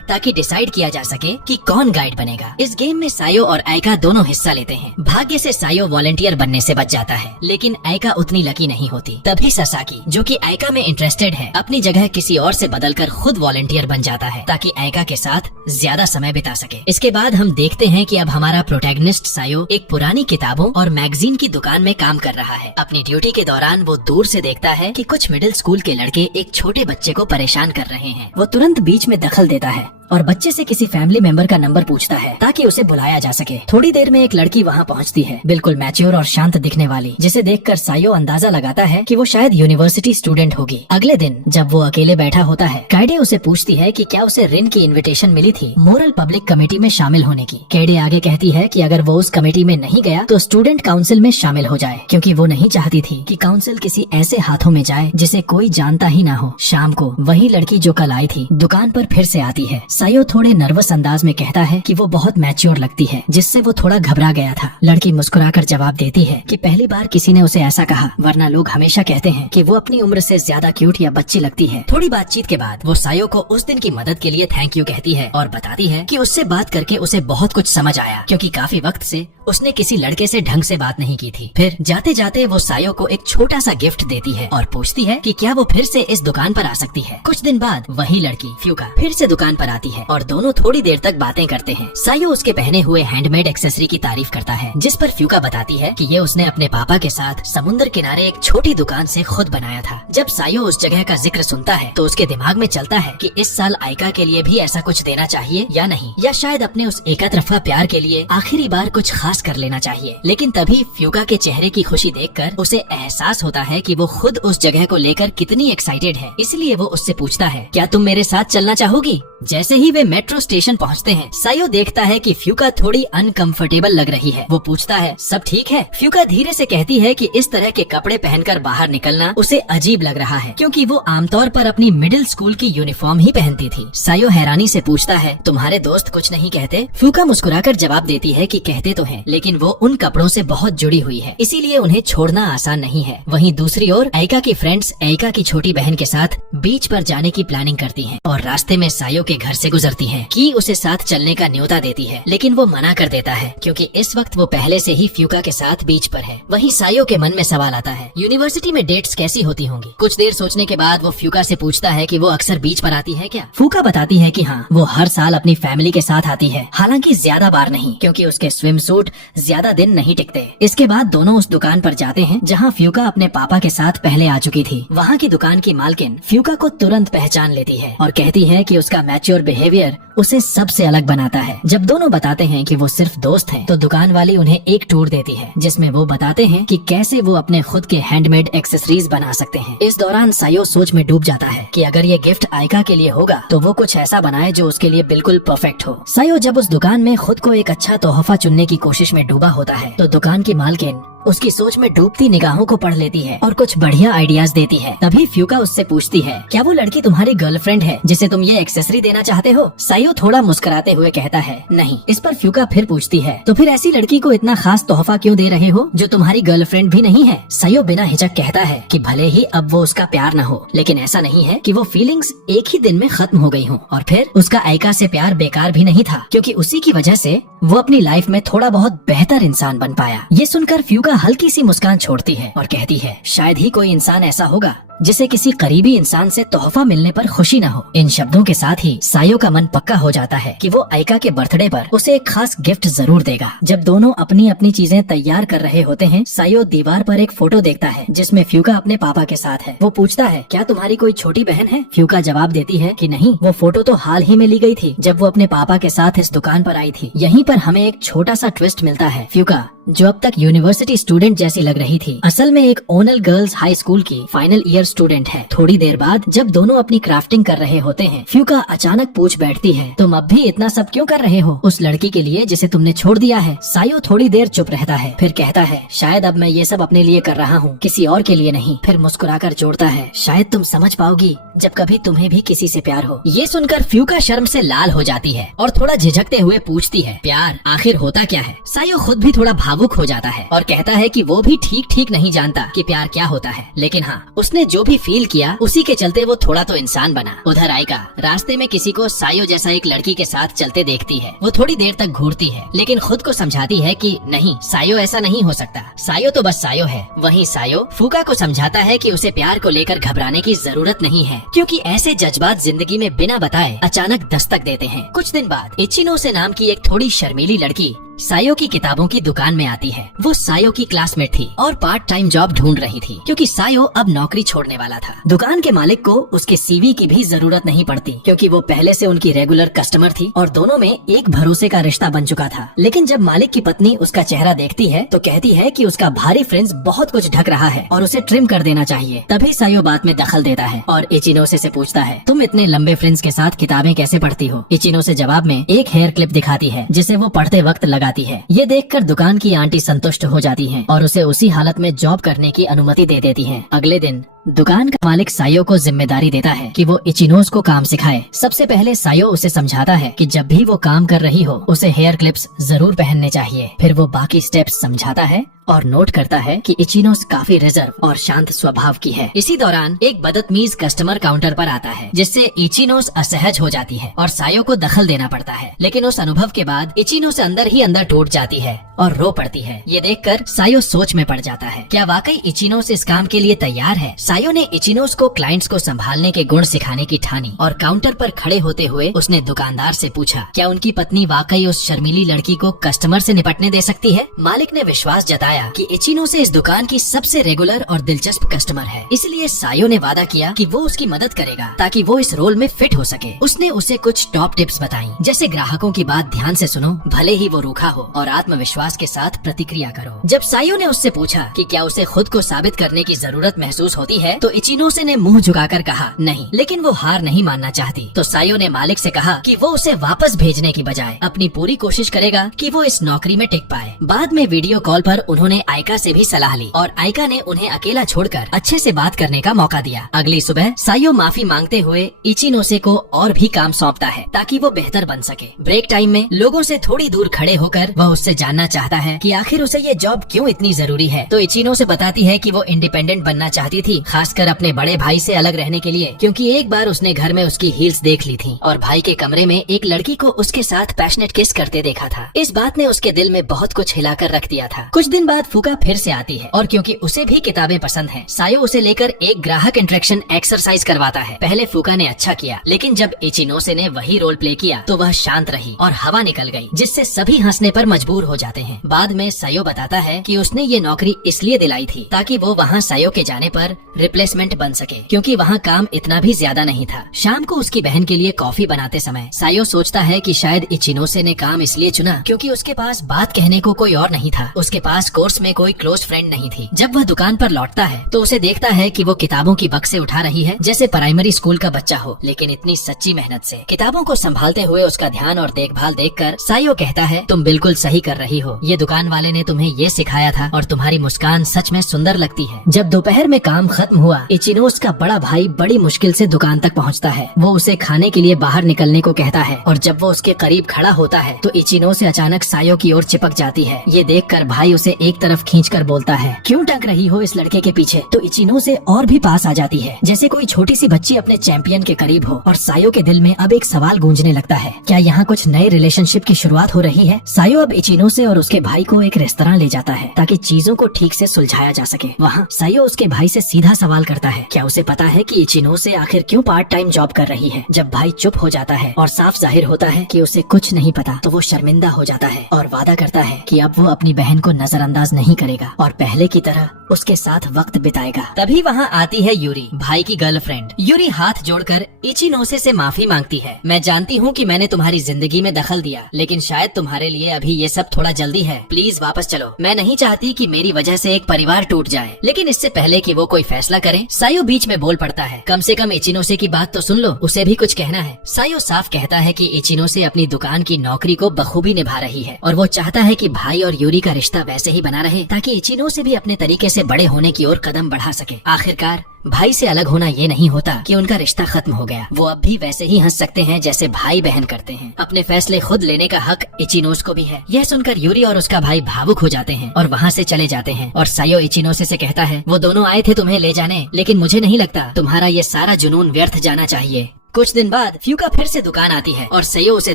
ताकि डिसाइड किया जा सके कि कौन गाइड बनेगा। इस गेम में सायो और आइका दोनों हिस्सा लेते हैं। भाग्य से सायो वॉलंटियर बनने से बच जाता है, लेकिन आइका उतनी लकी नहीं होती। तभी ससाकी, जो कि आइका में इंटरेस्टेड है, अपनी जगह किसी और से बदलकर खुद वॉलंटियर बन जाता है ताकि आइका के साथ ज्यादा समय बिता सके। इसके बाद हम देखते हैं कि अब हमारा प्रोटैगनिस्ट सायो एक पुरानी किताबों और मैगजीन की दुकान में काम कर रहा है। अपनी ड्यूटी के दौरान वो दूर से देखता है कि कुछ मिडिल स्कूल के लड़के एक छोटे बच्चे को परेशान कर रहे हैं। वो तुरंत बीच में दखल देता है और बच्चे से किसी फैमिली मेंबर का नंबर पूछता है ताकि उसे बुलाया जा सके। थोड़ी देर में एक लड़की वहाँ पहुँचती है, बिल्कुल मैच्योर और शांत दिखने वाली, जिसे देखकर सायो अंदाजा लगाता है कि वो शायद यूनिवर्सिटी स्टूडेंट होगी। अगले दिन जब वो अकेले बैठा होता है, कैडे उसे पूछती है कि क्या उसे रिन की इनविटेशन मिली थी मोरल पब्लिक कमेटी में शामिल होने की। कैडे आगे कहती है कि अगर वो उस कमेटी में नहीं गया तो स्टूडेंट काउंसिल में शामिल हो जाए, क्योंकि वो नहीं चाहती थी कि काउंसिल किसी ऐसे हाथों में जाए जिसे कोई जानता ही ना हो। शाम को वही लड़की जो कल आई थी दुकान पर फिर से आती है। सायो थोड़े नर्वस अंदाज में कहता है कि वो बहुत मैच्योर लगती है, जिससे वो थोड़ा घबरा गया था। लड़की मुस्कुराकर जवाब देती है कि पहली बार किसी ने उसे ऐसा कहा, वरना लोग हमेशा कहते हैं कि वो अपनी उम्र से ज्यादा क्यूट या बच्ची लगती है। थोड़ी बातचीत के बाद वो सायो को उस दिन की मदद के लिए थैंक यू कहती है और बताती है कि उससे बात करके उसे बहुत कुछ समझ आया, क्योंकि काफी वक्त से उसने किसी लड़के से ढंग से बात नहीं की थी। फिर जाते जाते वो सायो को एक छोटा सा गिफ्ट देती है और पूछती है कि क्या वो फिर से इस दुकान पर आ सकती है। कुछ दिन बाद वही लड़की फ्यूका फिर से दुकान पर आती है और दोनों थोड़ी देर तक बातें करते हैं। सायो उसके पहने हुए हैंडमेड एक्सेसरी की तारीफ करता है, जिस पर फ्यूका बताती है कि ये उसने अपने पापा के साथ समुद्र किनारे एक छोटी दुकान से खुद बनाया था। जब सायो उस जगह का जिक्र सुनता है तो उसके दिमाग में चलता है कि इस साल आइका के लिए भी ऐसा कुछ देना चाहिए या नहीं, या शायद अपने उस एकतरफा प्यार के लिए आखिरी बार कुछ खास कर लेना चाहिए। लेकिन तभी फ्यूका के चेहरे की खुशी देखकर उसे एहसास होता है कि वो खुद उस जगह को लेकर कितनी एक्साइटेड है। इसलिए वो उससे पूछता है, क्या तुम मेरे साथ चलना चाहोगी? जैसे ही वे मेट्रो स्टेशन पहुंचते हैं, सायो देखता है कि फ्यूका थोड़ी अनकंफर्टेबल लग रही है। वो पूछता है, सब ठीक है? फ्यूका धीरे से कहती है कि इस तरह के कपड़े पहनकर बाहर निकलना उसे अजीब लग रहा है, क्योंकि वो आमतौर पर अपनी मिडिल स्कूल की यूनिफॉर्म ही पहनती थी। सायो हैरानी से पूछता है, तुम्हारे दोस्त कुछ नहीं कहते? फ्यूका मुस्कुराकर जवाब देती है कि कहते तो हैं, लेकिन वो उन कपड़ों से बहुत जुड़ी हुई है, इसीलिए उन्हें छोड़ना आसान नहीं है। वहीं दूसरी ओर आइका की फ्रेंड्स आइका की छोटी बहन के साथ बीच पर जाने की प्लानिंग करती हैं और रास्ते में सायो के घर से गुजरती हैं। की उसे साथ चलने का न्योता देती है, लेकिन वो मना कर देता है क्योंकि इस वक्त वो पहले से ही फ्यूका के साथ बीच पर है। वहीं सायो के मन में सवाल आता है, यूनिवर्सिटी में डेट्स कैसी होती होंगी? कुछ देर सोचने के बाद वो फ्यूका से पूछता है कि वो अक्सर बीच पर आती है क्या? फ्यूका बताती है कि हाँ, वो हर साल अपनी फैमिली के साथ आती है, हालांकि ज्यादा बार नहीं, क्योंकि उसके स्विम सूट ज्यादा दिन नहीं टिकते। इसके बाद दोनों उस दुकान पर जाते हैं जहाँ फ्यूका अपने पापा के साथ पहले आ चुकी थी। वहाँ की दुकान की मालकिन फ्यूका को तुरंत पहचान लेती है और कहती है कि उसका मैच्योर बिहेवियर उसे सबसे अलग बनाता है। जब दोनों बताते हैं कि वो सिर्फ दोस्त हैं, तो दुकान वाली उन्हें एक टूर देती है जिसमें वो बताते हैं कि कैसे वो अपने खुद के हैंडमेड एक्सेसरीज बना सकते हैं। इस दौरान सायो सोच में डूब जाता है कि अगर ये गिफ्ट आइका के लिए होगा तो वो कुछ ऐसा बनाए जो उसके लिए बिल्कुल परफेक्ट हो। सायो जब उस दुकान में खुद को एक अच्छा तोहफा चुनने की कोशिश में डूबा होता है तो दुकान की मालकिन उसकी सोच में डूबती निगाहों को पढ़ लेती है और कुछ बढ़िया आइडियाज देती है। तभी फ्यूका उससे पूछती है, क्या वो लड़की तुम्हारी गर्लफ्रेंड है जिसे तुम ये एक्सेसरी देना चाहते हो? सायो थोड़ा मुस्कुराते हुए कहता है, नहीं। इस पर फ्यूका फिर पूछती है, तो फिर ऐसी लड़की को इतना खास तोहफा क्यों दे रहे हो जो तुम्हारी गर्लफ्रेंड भी नहीं है? सायो बिना हिचक कहता है कि भले ही अब वो उसका प्यार न हो, लेकिन ऐसा नहीं है कि वो फीलिंग्स एक ही दिन में खत्म हो गई हो। और फिर उसका आइका से प्यार बेकार भी नहीं था, क्योंकि उसी की वजह से वो अपनी लाइफ में थोड़ा बहुत बेहतर इंसान बन पाया। ये सुनकर फ्यूका हल्की सी मुस्कान छोड़ती है और कहती है, शायद ही कोई इंसान ऐसा होगा जिसे किसी करीबी इंसान से तोहफा मिलने पर खुशी न हो। इन शब्दों के साथ ही सायो का मन पक्का हो जाता है कि वो आइका के बर्थडे पर उसे एक खास गिफ्ट जरूर देगा। जब दोनों अपनी अपनी चीजें तैयार कर रहे होते हैं, सायो दीवार पर एक फोटो देखता है जिसमें फ्यूका अपने पापा के साथ है। वो पूछता है, क्या तुम्हारी कोई छोटी बहन है? फ्यूका जवाब देती है कि नहीं, वो फोटो तो हाल ही में ली गई थी जब वो अपने पापा के साथ इस दुकान पर आई थी। यहीं पर हमें एक छोटा सा ट्विस्ट मिलता है। फ्यूका, जो अब तक यूनिवर्सिटी स्टूडेंट जैसी लग रही थी, असल में एक ओनल गर्ल्स हाई स्कूल की फाइनल ईयर स्टूडेंट है। थोड़ी देर बाद जब दोनों अपनी क्राफ्टिंग कर रहे होते हैं, फ्यूका अचानक पूछ बैठती है, तुम अब भी इतना सब क्यों कर रहे हो उस लड़की के लिए जिसे तुमने छोड़ दिया है? सायो थोड़ी देर चुप रहता है, फिर कहता है, शायद अब मैं ये सब अपने लिए कर रहा हूँ, किसी और के लिए नहीं। फिर मुस्कुराकर जोड़ता है, शायद तुम समझ पाओगी जब कभी तुम्हें भी किसी से प्यार हो। ये सुनकर फ्यूका शर्म से लाल हो जाती है और थोड़ा झिझकते हुए पूछती है, प्यार आखिर होता क्या है? सायो खुद भी थोड़ा भावुक हो जाता है और कहता है कि वो भी ठीक नहीं जानता कि प्यार क्या होता है, लेकिन हाँ, उसने जो भी फील किया उसी के चलते वो थोड़ा तो इंसान बना। उधर आइका रास्ते में किसी को सायो जैसा एक लड़की के साथ चलते देखती है। वो थोड़ी देर तक घूरती है, लेकिन खुद को समझाती है कि नहीं, सायो ऐसा नहीं हो सकता, सायो तो बस सायो है। वहीं सायो फूका को समझाता है कि उसे प्यार को लेकर घबराने की जरूरत नहीं है, क्योंकि ऐसे जज्बात जिंदगी में बिना बताए अचानक दस्तक देते हैं। कुछ दिन बाद इचिनोसे नाम की एक थोड़ी शर्मीली लड़की सायो की किताबों की दुकान में आती है। वो सायो की क्लासमेट थी और पार्ट टाइम जॉब ढूंढ रही थी, क्योंकि सायो अब नौकरी छोड़ने वाला था। दुकान के मालिक को उसके सीवी की भी जरूरत नहीं पड़ती, क्योंकि वो पहले से उनकी रेगुलर कस्टमर थी और दोनों में एक भरोसे का रिश्ता बन चुका था। लेकिन जब मालिक की पत्नी उसका चेहरा देखती है तो कहती है कि उसका भारी फ्रिंज बहुत कुछ ढक रहा है और उसे ट्रिम कर देना चाहिए। तभी सायो बात में दखल देता है और इचिनोसे से पूछता है, तुम इतने लंबे फ्रिंज के साथ किताबें कैसे पढ़ती हो? इचिनोसे जवाब में एक हेयर क्लिप दिखाती है जिसे वो पढ़ते वक्त लगाती है। ये देखकर दुकान की आंटी संतुष्ट हो जाती हैं और उसे उसी हालत में जॉब करने की अनुमति दे देती हैं। अगले दिन दुकान का मालिक सायो को जिम्मेदारी देता है कि वो इचिनोस को काम सिखाए। सबसे पहले सायो उसे समझाता है कि जब भी वो काम कर रही हो उसे हेयर क्लिप्स जरूर पहनने चाहिए। फिर वो बाकी स्टेप्स समझाता है और नोट करता है कि इचिनोस काफी रिजर्व और शांत स्वभाव की है। इसी दौरान एक बदतमीज कस्टमर काउंटर पर आता है, जिससे इचिनोस असहज हो जाती है और सायो को दखल देना पड़ता है। लेकिन उस अनुभव के बाद इचिनोस अंदर ही अंदर टूट जाती है और रो पड़ती है। ये देखकर सायो सोच में पड़ जाता है, क्या वाकई इचिनोस इस काम के लिए तैयार है? सायो ने इचिनोस को क्लाइंट्स को संभालने के गुण सिखाने की ठानी और काउंटर पर खड़े होते हुए उसने दुकानदार से पूछा, क्या उनकी पत्नी वाकई उस शर्मीली लड़की को कस्टमर से निपटने दे सकती है? मालिक ने विश्वास जताया कि इचिनोसे इस दुकान की सबसे रेगुलर और दिलचस्प कस्टमर है, इसलिए सायो ने वादा किया कि वो उसकी मदद करेगा ताकि वो इस रोल में फिट हो सके। उसने उसे कुछ टॉप टिप्स बताई, जैसे ग्राहकों की बात ध्यान से सुनो, भले ही वो रूखा हो, और आत्मविश्वास के साथ प्रतिक्रिया करो। जब सायो ने उससे पूछा कि क्या उसे खुद को साबित करने की जरूरत महसूस होती है, तो इचिनोसे ने मुंह झुकाकर कहा नहीं, लेकिन वो हार नहीं मानना चाहती। तो सायो ने मालिक से कहा कि वो उसे वापस भेजने की बजाय अपनी पूरी कोशिश करेगा कि वो इस नौकरी में टिक पाए। बाद में वीडियो कॉल पर उन्होंने आइका से भी सलाह ली और आइका ने उन्हें अकेला छोड़कर अच्छे से बात करने का मौका दिया। अगली सुबह सायो माफी मांगते हुए इचिनोसे को और भी काम सौंपता है ताकि वो बेहतर बन सके। ब्रेक टाइम में लोगों से थोड़ी दूर खड़े होकर वह उससे जानना चाहता है कि आखिर उसे ये जॉब क्यों इतनी जरूरी है। तो इचिनोसे बताती है कि वो इंडिपेंडेंट बनना चाहती थी, खासकर अपने बड़े भाई से अलग रहने के लिए, क्योंकि एक बार उसने घर में उसकी हील्स देख ली थी और भाई के कमरे में एक लड़की को उसके साथ पैशनेट किस करते देखा था। इस बात ने उसके दिल में बहुत कुछ हिलाकर रख दिया था। कुछ दिन बाद फूका फिर से आती है और क्योंकि उसे भी किताबें पसंद हैं, सायो उसे लेकर एक ग्राहक इंटरेक्शन एक्सरसाइज करवाता है। पहले फूका ने अच्छा किया, लेकिन जब इचिनोसे ने वही रोल प्ले किया तो वह शांत रही और हवा निकल गई, जिससे सभी हंसने पर मजबूर हो जाते हैं। बाद में सायो बताता है कि उसने ये नौकरी इसलिए दिलाई थी ताकि वो वहाँ सायो के जाने पर रिप्लेसमेंट बन सके, क्योंकि वहाँ काम इतना भी ज्यादा नहीं था। शाम को उसकी बहन के लिए कॉफी बनाते समय सायो सोचता है कि शायद इचिनोसे ने काम इसलिए चुना क्योंकि उसके पास बात कहने को कोई और नहीं था। उसके पास कोर्स में कोई क्लोज फ्रेंड नहीं थी। जब वह दुकान पर लौटता है तो उसे देखता है कि वो किताबों की बक्से उठा रही है जैसे प्राइमरी स्कूल का बच्चा हो, लेकिन इतनी सच्ची मेहनत से। किताबों को संभालते हुए उसका ध्यान और देखभाल देखकर सायो कहता है, तुम बिल्कुल सही कर रही हो, ये दुकान वाले ने तुम्हें ये सिखाया था और तुम्हारी मुस्कान सच में सुंदर लगती है। जब दोपहर में काम खत्म हुआ, इचिनोस का बड़ा भाई बड़ी मुश्किल से दुकान तक पहुंचता है। वो उसे खाने के लिए बाहर निकलने को कहता है और जब वो उसके करीब खड़ा होता है तो इचिनोसे अचानक सायो की ओर चिपक जाती है। ये देखकर भाई उसे एक तरफ खींचकर बोलता है, क्यों टंक रही हो इस लड़के के पीछे? तो इचिनोसे और भी पास आ जाती है, जैसे कोई छोटी सी बच्ची अपने चैंपियन के करीब हो। और सायो के दिल में अब एक सवाल गूंजने लगता है, क्या यहाँ कुछ नए रिलेशनशिप की शुरुआत हो रही है? सायो अब इचिनोसे और उसके भाई को एक रेस्तरां ले जाता है ताकि चीजों को ठीक से सुलझाया जा सके। वहाँ सायो उसके भाई से सीधा सवाल करता है। क्या उसे पता है कि इचिनोसे आखिर क्यों पार्ट टाइम जॉब कर रही है? जब भाई चुप हो जाता है और साफ जाहिर होता है कि उसे कुछ नहीं पता, तो वो शर्मिंदा हो जाता है और वादा करता है कि अब वो अपनी बहन को नजरअंदाज नहीं करेगा और पहले की तरह उसके साथ वक्त बिताएगा। तभी वहाँ आती है यूरी, भाई की गर्लफ्रेंड। यूरी हाथ जोड़कर इचिनोसे से माफी मांगती है। मैं जानती हूँ कि मैंने तुम्हारी जिंदगी में दखल दिया, लेकिन शायद तुम्हारे लिए अभी ये सब थोड़ा जल्दी है। प्लीज वापस चलो। मैं नहीं चाहती कि मेरी वजह से एक परिवार टूट जाए। लेकिन इससे पहले कि वो कोई फैसला करे, सायो बीच में बोल पड़ता है। कम से कम इचिनोसे की बात तो सुन लो, उसे भी कुछ कहना है। सायो साफ कहता है कि इचिनोसे अपनी दुकान की नौकरी को बखूबी निभा रही है और वो चाहता है कि भाई और यूरी का रिश्ता वैसे ही बना रहे, ताकि इचिनोसे भी अपने तरीके से बड़े होने की ओर कदम बढ़ा सके। आखिरकार भाई से अलग होना ये नहीं होता कि उनका रिश्ता खत्म हो गया। वो अब भी वैसे ही हंस सकते हैं जैसे भाई बहन करते हैं। अपने फैसले खुद लेने का हक इचिनोसे को भी है। यह सुनकर यूरी और उसका भाई भावुक हो जाते हैं और वहाँ से चले जाते हैं। और सायो इचिनोसे से कहता है, वो दोनों आए थे तुम्हें ले जाने, लेकिन मुझे नहीं लगता तुम्हारा ये सारा जुनून व्यर्थ जाना चाहिए। कुछ दिन बाद फ्यूका फिर से दुकान आती है और सायो उसे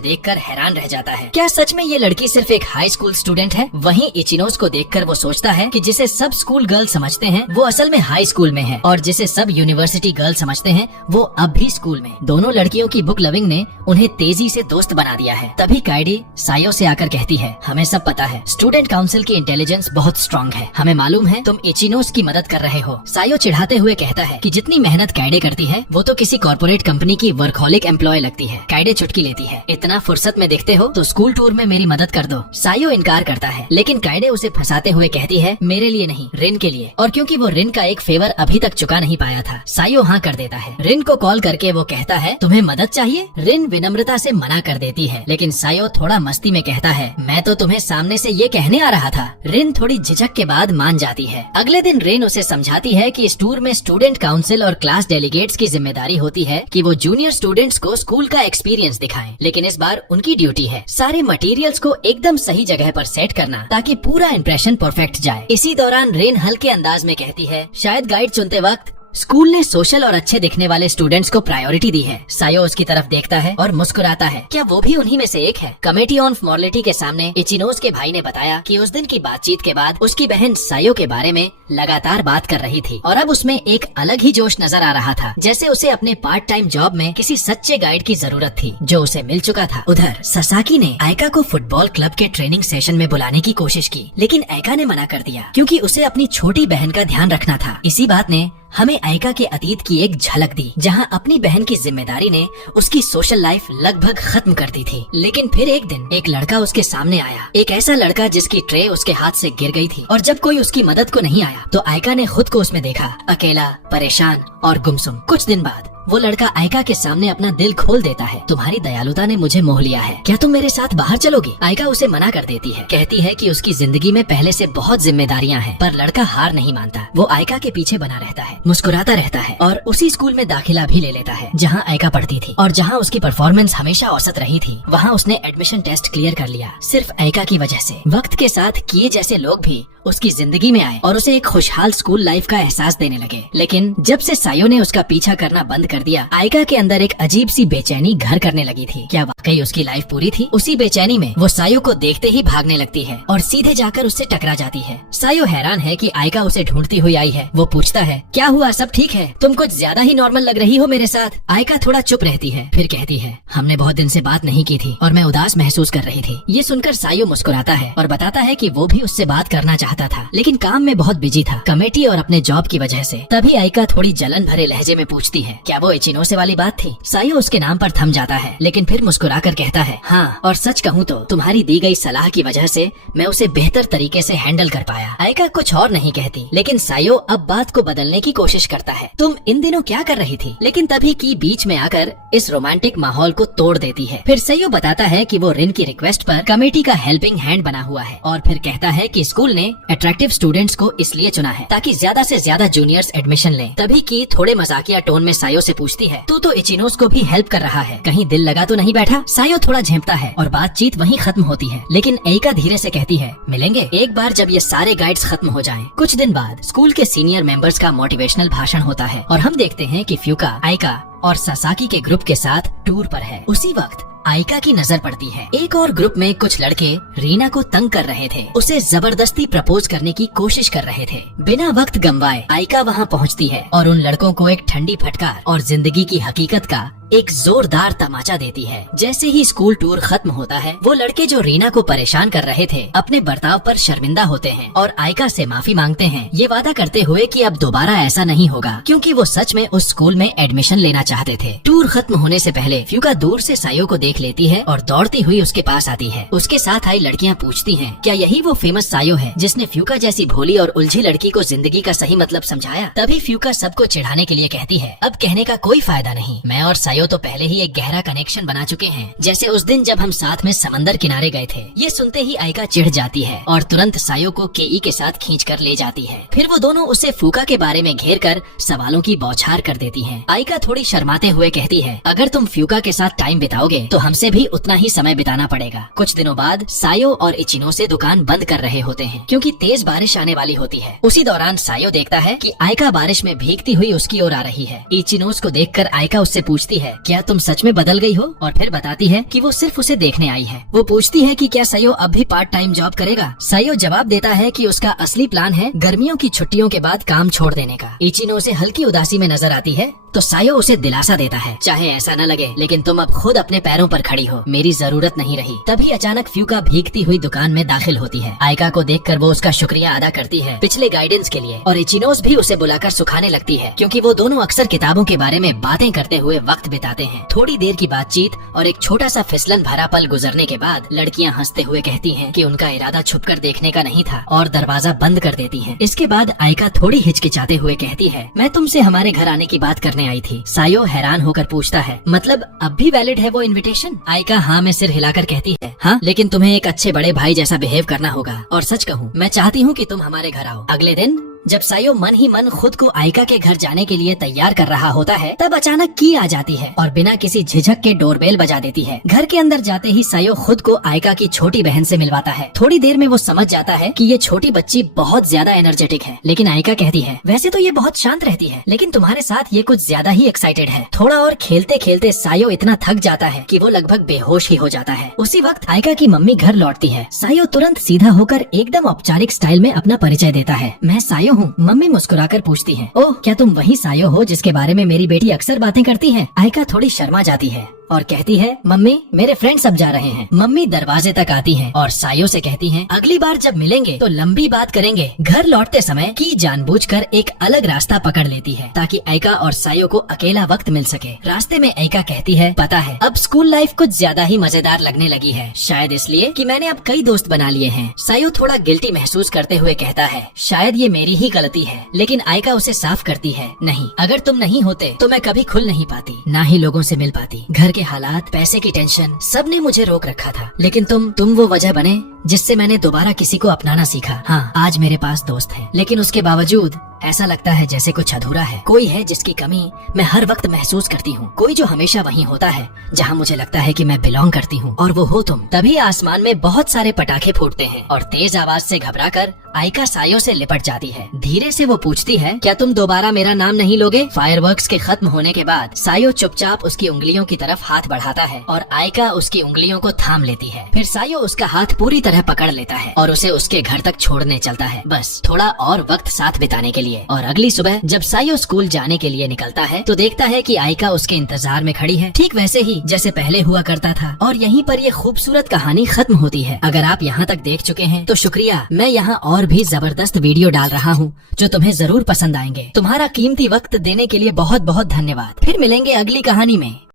देखकर हैरान रह जाता है। क्या सच में ये लड़की सिर्फ एक हाई स्कूल स्टूडेंट है? वहीं इचिनोसे को देखकर वो सोचता है कि जिसे सब स्कूल गर्ल समझते हैं वो असल में हाई स्कूल में है, और जिसे सब यूनिवर्सिटी गर्ल समझते हैं वो अब भी स्कूल में। दोनों लड़कियों की बुक लविंग ने उन्हें तेजी से दोस्त बना दिया है। तभी काइडी सायो से आकर कहती है, हमें सब पता है, स्टूडेंट काउंसिल की इंटेलिजेंस बहुत स्ट्रॉन्ग है। हमें मालूम है तुम इचिनोसे की मदद कर रहे हो। सायो चिढ़ाते हुए कहता है कि जितनी मेहनत काइडे करती है वो तो किसी कॉर्पोरेट कंपनी की वर्कहॉलिक एम्प्लॉय लगती है। काइडे चुटकी लेती है। इतना फुर्सत में देखते हो तो स्कूल टूर में मेरी मदद कर दो। सायो इनकार करता है, लेकिन काइडे उसे फंसाते हुए कहती है, मेरे लिए नहीं, रिन के लिए। और क्योंकि वो रिन का एक फेवर अभी तक चुका नहीं पाया था, सायो हाँ कर देता है। रिन को कॉल करके वो कहता है, तुम्हें मदद चाहिए? रिन विनम्रता से मना कर देती है, लेकिन सायो थोड़ा मस्ती में कहता है, मैं तो तुम्हें सामने से ये कहने आ रहा था। रिन थोड़ी झिझक के बाद मान जाती है। अगले दिन रिन उसे समझाती है कि इस टूर में स्टूडेंट काउंसिल और क्लास डेलीगेट्स की जिम्मेदारी होती है कि वो जूनियर स्टूडेंट्स को स्कूल का एक्सपीरियंस दिखाएं, लेकिन इस बार उनकी ड्यूटी है सारे मटेरियल्स को एकदम सही जगह पर सेट करना, ताकि पूरा इंप्रेशन परफेक्ट जाए। इसी दौरान रेन हल्के अंदाज में कहती है, शायद गाइड चुनते वक्त स्कूल ने सोशल और अच्छे दिखने वाले स्टूडेंट्स को प्रायोरिटी दी है। सायो उसकी तरफ देखता है और मुस्कुराता है। क्या वो भी उन्हीं में से एक है? कमेटी ऑन मॉरलिटी के सामने इचिनोसे के भाई ने बताया कि उस दिन की बातचीत के बाद उसकी बहन सायो के बारे में लगातार बात कर रही थी और अब उसमें एक अलग ही जोश नजर आ रहा था, जैसे उसे अपने पार्ट टाइम जॉब में किसी सच्चे गाइड की जरूरत थी जो उसे मिल चुका था। उधर ससाकी ने आयका को फुटबॉल क्लब के ट्रेनिंग सेशन में बुलाने की कोशिश की, लेकिन आयका ने मना कर दिया क्योंकि उसे अपनी छोटी बहन का ध्यान रखना था। इसी बात ने हमें आयका के अतीत की एक झलक दी, जहां अपनी बहन की जिम्मेदारी ने उसकी सोशल लाइफ लगभग खत्म कर दी थी। लेकिन फिर एक दिन एक लड़का उसके सामने आया, एक ऐसा लड़का जिसकी ट्रे उसके हाथ से गिर गई थी, और जब कोई उसकी मदद को नहीं आया तो आयका ने खुद को उसमें देखा, अकेला, परेशान और गुमसुम। कुछ दिन बाद वो लड़का आयका के सामने अपना दिल खोल देता है। तुम्हारी दयालुता ने मुझे मोह लिया है, क्या तुम मेरे साथ बाहर चलोगी? आयका उसे मना कर देती है, कहती है कि उसकी जिंदगी में पहले से बहुत जिम्मेदारियां हैं, पर लड़का हार नहीं मानता। वो आयका के पीछे बना रहता है, मुस्कुराता रहता है और उसी स्कूल में दाखिला भी ले लेता है जहाँ आयका पढ़ती थी और जहाँ उसकी परफॉर्मेंस हमेशा औसत रही थी। वहाँ उसने एडमिशन टेस्ट क्लियर कर लिया, सिर्फ आयका की वजह से। वक्त के साथ किए जैसे लोग भी उसकी जिंदगी में आए और उसे एक खुशहाल स्कूल लाइफ का एहसास देने लगे। लेकिन जब से सायो ने उसका पीछा करना बंद कर दिया, आयका के अंदर एक अजीब सी बेचैनी घर करने लगी थी। क्या वाकई उसकी लाइफ पूरी थी? उसी बेचैनी में वो सायो को देखते ही भागने लगती है और सीधे जाकर उससे टकरा जाती है। सायो हैरान है कि आयका उसे ढूंढती हुई आई है। वो पूछता है, क्या हुआ, सब ठीक है? तुम कुछ ज्यादा ही नॉर्मल लग रही हो मेरे साथ। आयका थोड़ा चुप रहती है, फिर कहती है, हमने बहुत दिन से बात नहीं की थी और मैं उदास महसूस कर रही थी। ये सुनकर सायो मुस्कुराता है और बताता है कि वो भी उससे बात करना चाहता था, लेकिन काम में बहुत बिजी था, कमेटी और अपने जॉब की वजह से। तभी आयका थोड़ी जलन भरे लहजे में पूछती है, क्या वो इचिनोसे वाली बात थी? सायो उसके नाम पर थम जाता है, लेकिन फिर मुस्कुराकर कहता है, हाँ, और सच कहूँ तो तुम्हारी दी गई सलाह की वजह से मैं उसे बेहतर तरीके से हैंडल कर पाया। आयका कुछ और नहीं कहती, लेकिन सायो अब बात को बदलने की कोशिश करता है। तुम इन दिनों क्या कर रही थी? लेकिन तभी की बीच में आकर इस रोमांटिक माहौल को तोड़ देती है। फिर सायो बताता है कि वो रिन की रिक्वेस्ट पर कमेटी का हेल्पिंग हैंड बना हुआ है और फिर कहता है कि स्कूल ने अट्रैक्टिव स्टूडेंट्स को इसलिए चुना है ताकि ज्यादा से ज्यादा जूनियर्स एडमिशन लें। तभी की थोड़े मजाकिया टोन में सायो से पूछती है, तू तो इचिनोसे को भी हेल्प कर रहा है, कहीं दिल लगा तो नहीं बैठा? सायो थोड़ा झेंपता है और बातचीत वहीं खत्म होती है, लेकिन आयका धीरे से कहती है, मिलेंगे एक बार जब ये सारे गाइड्स खत्म हो जाएं। कुछ दिन बाद स्कूल के सीनियर मेंबर्स का मोटिवेशनल भाषण होता है और हम देखते हैं कि फ्यूका, आयका और ससाकी के ग्रुप के साथ टूर पर है। उसी वक्त आयका की नजर पड़ती है। एक और ग्रुप में कुछ लड़के रीना को तंग कर रहे थे, उसे जबरदस्ती प्रपोज करने की कोशिश कर रहे थे। बिना वक्त गंवाए आयका वहाँ पहुँचती है और उन लड़कों को एक ठंडी फटकार और जिंदगी की हकीकत का एक जोरदार तमाचा देती है। जैसे ही स्कूल टूर खत्म होता है, वो लड़के जो रीना को परेशान कर रहे थे अपने बर्ताव पर शर्मिंदा होते हैं और आयका से माफी मांगते हैं, ये वादा करते हुए कि अब दोबारा ऐसा नहीं होगा, क्योंकि वो सच में उस स्कूल में एडमिशन लेना चाहते थे। टूर खत्म होने से पहले फ्यूका दूर से सायो को देख लेती है और दौड़ती हुई उसके पास आती है। उसके साथ आई लड़कियाँ पूछती है, क्या यही वो फेमस सायो है जिसने फ्यूका जैसी भोली और उलझी लड़की को जिंदगी का सही मतलब समझाया? तभी फ्यूका सबको चिढ़ाने के लिए कहती है, अब कहने का कोई फायदा नहीं, मैं और सायो तो पहले ही एक गहरा कनेक्शन बना चुके हैं, जैसे उस दिन जब हम साथ में समंदर किनारे गए थे। ये सुनते ही आयका चिढ़ जाती है और तुरंत सायो को केई के साथ खींचकर ले जाती है। फिर वो दोनों उसे फूका के बारे में घेर कर सवालों की बौछार कर देती हैं। आयका थोड़ी शर्माते हुए कहती है, अगर तुम फ्यूका के साथ टाइम बिताओगे तो हमसे भी उतना ही समय बिताना पड़ेगा। कुछ दिनों बाद सायो और इचिनोसे दुकान बंद कर रहे होते हैं क्योंकि तेज बारिश आने वाली होती है। उसी दौरान सायो देखता है कि आयका बारिश में भीगती हुई उसकी ओर आ रही है। इचिनोस को देखकर आयका उससे पूछती है, क्या तुम सच में बदल गई हो? और फिर बताती है कि वो सिर्फ उसे देखने आई है। वो पूछती है कि क्या सायो अब भी पार्ट टाइम जॉब करेगा? सायो जवाब देता है कि उसका असली प्लान है गर्मियों की छुट्टियों के बाद काम छोड़ देने का। इचिनो उसे हल्की उदासी में नजर आती है तो सायो उसे दिलासा देता है, चाहे ऐसा न लगे लेकिन तुम अब खुद अपने पैरों पर खड़ी हो, मेरी जरूरत नहीं रही। तभी अचानक फ्यूका भीगती हुई दुकान में दाखिल होती है। आयका को देखकर वो उसका शुक्रिया अदा करती है पिछले गाइडेंस के लिए, और इचिनोस भी उसे बुलाकर सुखाने लगती है क्योंकि वो दोनों अक्सर किताबों के बारे में बातें करते हुए वक्त बिताते हैं। थोड़ी देर की बातचीत और एक छोटा सा फिसलन भरा पल गुजरने के बाद लड़कियां हंसते हुए कहती हैं कि उनका इरादा छुपकर देखने का नहीं था और दरवाजा बंद कर देती हैं। इसके बाद आयका थोड़ी हिचकिचाते हुए कहती है, मैं तुमसे हमारे घर आने की बात करने आई थी। सायो हैरान होकर पूछता है, मतलब अब भी वैलिड है वो इनविटेशन? आयका हाँ में सिर हिलाकर कहती है, हाँ, लेकिन तुम्हें एक अच्छे बड़े भाई जैसा बिहेव करना होगा। और सच कहूँ, मैं चाहती हूँ कि तुम हमारे घर आओ। अगले दिन जब सायो मन ही मन खुद को आयका के घर जाने के लिए तैयार कर रहा होता है, तब अचानक की आ जाती है और बिना किसी झिझक के डोरबेल बजा देती है। घर के अंदर जाते ही सायो खुद को आयका की छोटी बहन से मिलवाता है। थोड़ी देर में वो समझ जाता है कि ये छोटी बच्ची बहुत ज्यादा एनर्जेटिक है, लेकिन आयका कहती है, वैसे तो ये बहुत शांत रहती है, लेकिन तुम्हारे साथ ये कुछ ज्यादा ही एक्साइटेड है। थोड़ा और खेलते खेलते सायो इतना थक जाता है कि वो लगभग बेहोश ही हो जाता है। उसी वक्त आयका की मम्मी घर लौटती है। सायो तुरंत सीधा होकर एकदम औपचारिक स्टाइल में अपना परिचय देता है, मैं सायो हूँ। मम्मी मुस्कुराकर पूछती है, ओह, क्या तुम वही सायो हो जिसके बारे में मेरी बेटी अक्सर बातें करती है? आयका थोड़ी शर्मा जाती है और कहती है, मम्मी, मेरे फ्रेंड सब जा रहे हैं। मम्मी दरवाजे तक आती हैं और सायो से कहती हैं, अगली बार जब मिलेंगे तो लंबी बात करेंगे। घर लौटते समय की जानबूझकर एक अलग रास्ता पकड़ लेती है ताकि आयका और सायो को अकेला वक्त मिल सके। रास्ते में आयका कहती है, पता है, अब स्कूल लाइफ कुछ ज्यादा ही मजेदार लगने लगी है, शायद इसलिए कि मैंने अब कई दोस्त बना लिए हैं। सायो थोड़ा गिल्टी महसूस करते हुए कहता है, शायद ये मेरी ही गलती है, लेकिन आयका उसे साफ करती है, नहीं, अगर तुम नहीं होते तो मैं कभी खुल नहीं पाती, ना ही लोगों से मिल पाती। घर के हालात, पैसे की टेंशन, सब ने मुझे रोक रखा था, लेकिन तुम वो वजह बने जिससे मैंने दोबारा किसी को अपनाना सीखा। हाँ, आज मेरे पास दोस्त हैं, लेकिन उसके बावजूद ऐसा लगता है जैसे कुछ अधूरा है। कोई है जिसकी कमी मैं हर वक्त महसूस करती हूँ, कोई जो हमेशा वहीं होता है जहाँ मुझे लगता है कि मैं बिलोंग करती हूँ, और वो हो तुम। तभी आसमान में बहुत सारे पटाखे फूटते हैं और तेज आवाज से घबराकर आयका सायो से लिपट जाती है। धीरे से वो पूछती है, क्या तुम दोबारा मेरा नाम नहीं लोगे? फायरवर्क्स के खत्म होने के बाद सायो चुपचाप उसकी उंगलियों की तरफ हाथ बढ़ाता है और आयका उसकी उंगलियों को थाम लेती है। फिर सायो उसका हाथ पूरी तरह पकड़ लेता है और उसे उसके घर तक छोड़ने चलता है, बस थोड़ा और वक्त साथ बिताने के लिए। और अगली सुबह जब सायो स्कूल जाने के लिए निकलता है तो देखता है कि आयका उसके इंतजार में खड़ी है, ठीक वैसे ही जैसे पहले हुआ करता था। और यहीं पर ये खूबसूरत कहानी खत्म होती है। अगर आप यहाँ तक देख चुके हैं तो शुक्रिया, मैं यहाँ और भी जबरदस्त वीडियो डाल रहा हूँ जो तुम्हें जरूर पसंद आएंगे। तुम्हारा कीमती वक्त देने के लिए बहुत बहुत धन्यवाद। फिर मिलेंगे अगली कहानी में।